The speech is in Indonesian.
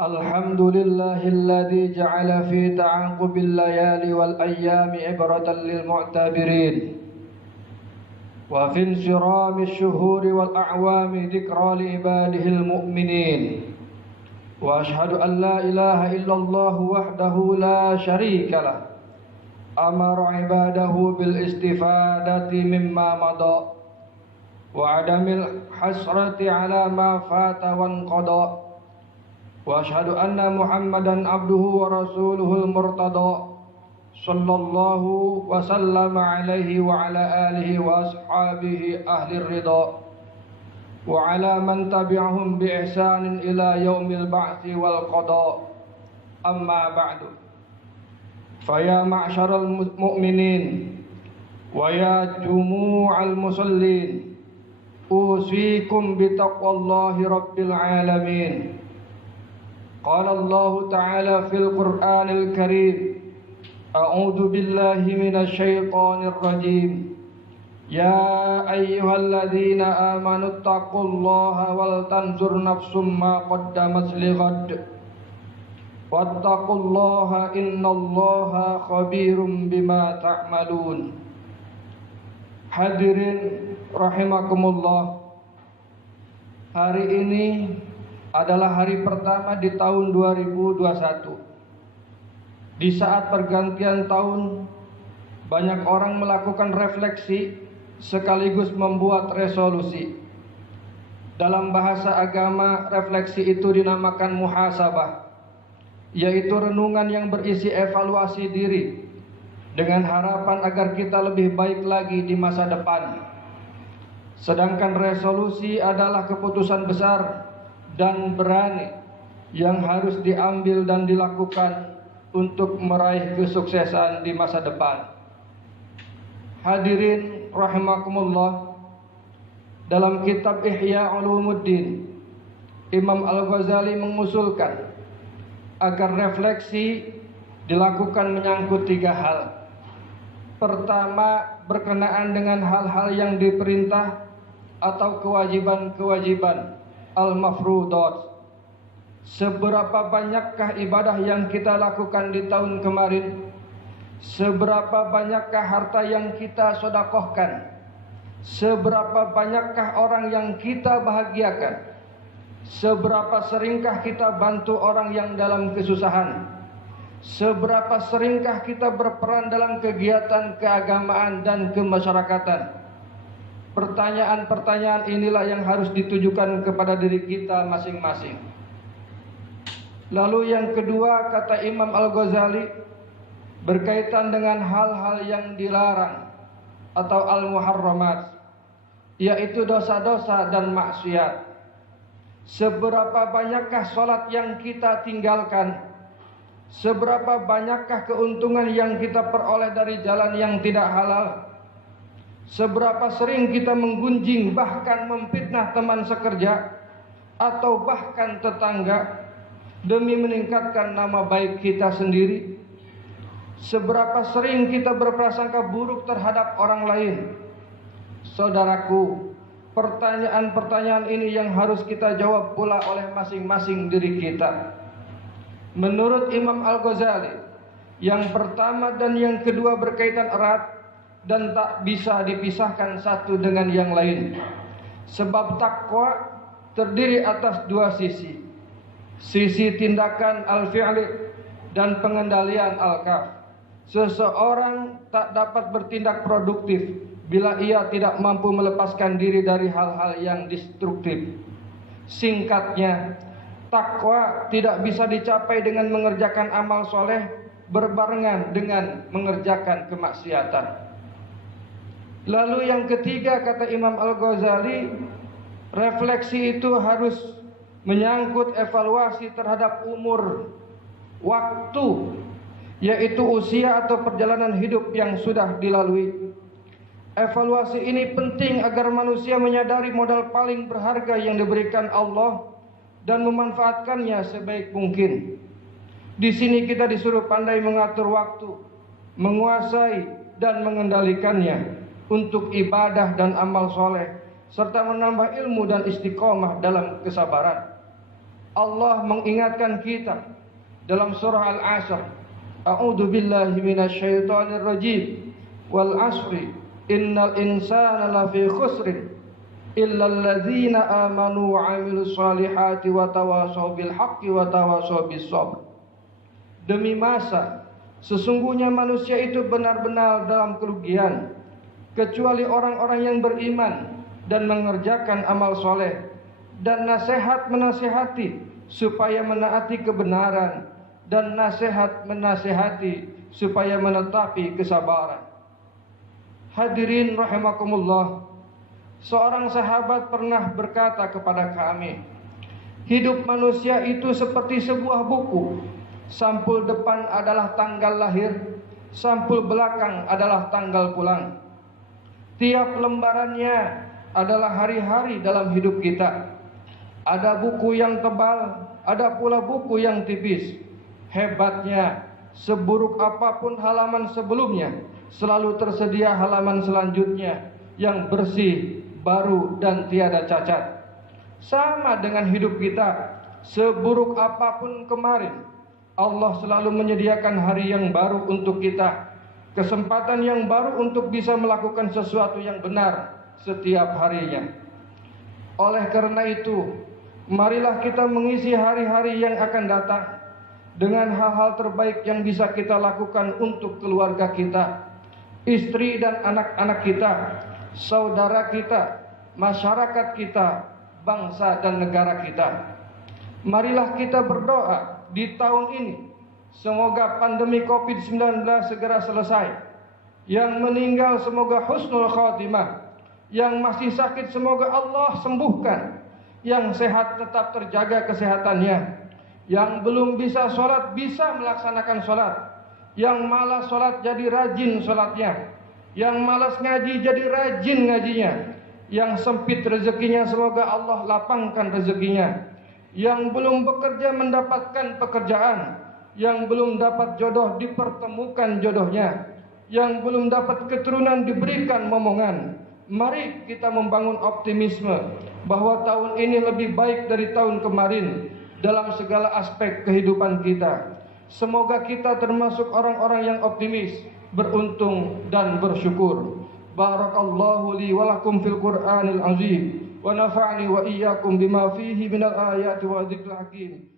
الحمد لله الذي جعل في تعاقب الليالي والأيام عبرة للمعتبرين وفي انصرام الشهور والأعوام ذكرى لعباده المؤمنين وأشهد أن لا إله إلا الله وحده لا شريك له أمر عباده بالاستفادة مما مضى وعدم الحسرة على ما فات وانقضى وأشهد أن محمدا عبده ورسوله المرتضى صلى الله وسلم عليه وعلى آله وأصحابه أهل الرضا وعلى من تبعهم بإحسان إلى يوم البعث والقضاء أما بعد فيا معشر المؤمنين ويا جموع المصلين أوصيكم بتقوى الله رب العالمين. قال الله تعالى في القرآن الكريم أعوذ بالله من الشيطان الرجيم يا أيها الذين آمنوا اتقوا الله ولتنظر نفس ما قدمت لغد واتقوا الله إن الله خبير بما تعملون. Hadirin rahimakumullah, hari ini adalah hari pertama di tahun 2021. Di saat pergantian tahun, banyak orang melakukan refleksi sekaligus membuat resolusi. Dalam bahasa agama, refleksi itu dinamakan muhasabah, yaitu renungan yang berisi evaluasi diri dengan harapan agar kita lebih baik lagi di masa depan. Sedangkan resolusi adalah keputusan besar dan berani yang harus diambil dan dilakukan untuk meraih kesuksesan di masa depan. Hadirin rahimakumullah, dalam kitab Ihya Ulumuddin, Imam Al-Ghazali mengusulkan agar refleksi dilakukan menyangkut 3 hal. Pertama, berkenaan dengan hal-hal yang diperintah atau kewajiban-kewajiban al-mafrudat. Seberapa banyakkah ibadah yang kita lakukan di tahun kemarin? Seberapa banyakkah harta yang kita sedekahkan? Seberapa banyakkah orang yang kita bahagiakan? Seberapa seringkah kita bantu orang yang dalam kesusahan? Seberapa seringkah kita berperan dalam kegiatan keagamaan dan kemasyarakatan? Pertanyaan-pertanyaan inilah yang harus ditujukan kepada diri kita masing-masing. Lalu yang kedua, kata Imam Al-Ghazali, berkaitan dengan hal-hal yang dilarang atau al-muharramat, yaitu dosa-dosa dan maksiat. Seberapa banyakkah sholat yang kita tinggalkan? Seberapa banyakkah keuntungan yang kita peroleh dari jalan yang tidak halal? Seberapa sering kita menggunjing bahkan memfitnah teman sekerja atau bahkan tetangga demi meningkatkan nama baik kita sendiri? Seberapa sering kita berprasangka buruk terhadap orang lain? Saudaraku, pertanyaan-pertanyaan ini yang harus kita jawab pula oleh masing-masing diri kita. Menurut Imam Al-Ghazali, yang pertama dan yang kedua berkaitan erat dan tak bisa dipisahkan satu dengan yang lain. Sebab takwa terdiri atas 2 sisi. Sisi tindakan al-fi'li dan pengendalian al-kaf. Seseorang tak dapat bertindak produktif bila ia tidak mampu melepaskan diri dari hal-hal yang destruktif. Singkatnya, takwa tidak bisa dicapai dengan mengerjakan amal soleh berbarengan dengan mengerjakan kemaksiatan. Lalu yang ketiga, kata Imam Al-Ghazali, refleksi itu harus menyangkut evaluasi terhadap umur, waktu, yaitu usia atau perjalanan hidup yang sudah dilalui. Evaluasi ini penting agar manusia menyadari modal paling berharga yang diberikan Allah dan memanfaatkannya sebaik mungkin. Di sini kita disuruh pandai mengatur waktu, menguasai dan mengendalikannya untuk ibadah dan amal soleh, serta menambah ilmu dan istiqomah dalam kesabaran. Allah mengingatkan kita dalam surah Al-Asr, A'udzu billahi minasyaitonir rajim, wal 'ashri innal insana lafi khusrin illal ladzina amanu wa 'amilus solihati wa tawasaw bil haqqi wa tawasaw bis sabr. Demi masa, sesungguhnya manusia itu benar-benar dalam kerugian, kecuali orang-orang yang beriman dan mengerjakan amal soleh, dan nasihat menasihati supaya menaati kebenaran, dan nasihat menasihati supaya menetapi kesabaran. Hadirin rahimakumullah, seorang sahabat pernah berkata kepada kami, hidup manusia itu seperti sebuah buku. Sampul depan adalah tanggal lahir, sampul belakang adalah tanggal pulang. Tiap lembarannya adalah hari-hari dalam hidup kita. Ada buku yang tebal, ada pula buku yang tipis. Hebatnya, seburuk apapun halaman sebelumnya, selalu tersedia halaman selanjutnya yang bersih, baru, dan tiada cacat. Sama dengan hidup kita, seburuk apapun kemarin, Allah selalu menyediakan hari yang baru untuk kita, kesempatan yang baru untuk bisa melakukan sesuatu yang benar setiap harinya. Oleh karena itu, marilah kita mengisi hari-hari yang akan datang dengan hal-hal terbaik yang bisa kita lakukan untuk keluarga kita, istri dan anak-anak kita, saudara kita, masyarakat kita, bangsa dan negara kita. Marilah kita berdoa di tahun ini, semoga pandemi COVID-19 segera selesai. Yang meninggal semoga husnul khotimah, yang masih sakit semoga Allah sembuhkan, yang sehat tetap terjaga kesehatannya, yang belum bisa sholat bisa melaksanakan sholat, yang malas sholat jadi rajin sholatnya, yang malas ngaji jadi rajin ngajinya, yang sempit rezekinya semoga Allah lapangkan rezekinya, yang belum bekerja mendapatkan pekerjaan, yang belum dapat jodoh dipertemukan jodohnya, yang belum dapat keturunan diberikan momongan. Mari kita membangun optimisme bahwa tahun ini lebih baik dari tahun kemarin dalam segala aspek kehidupan kita. Semoga kita termasuk orang-orang yang optimis, beruntung dan bersyukur. Barakallahu li wa lakum fil Qur'anil azim wa nafa'ani wa iyyakum bima fihi minal ayati wa dzikril hakim.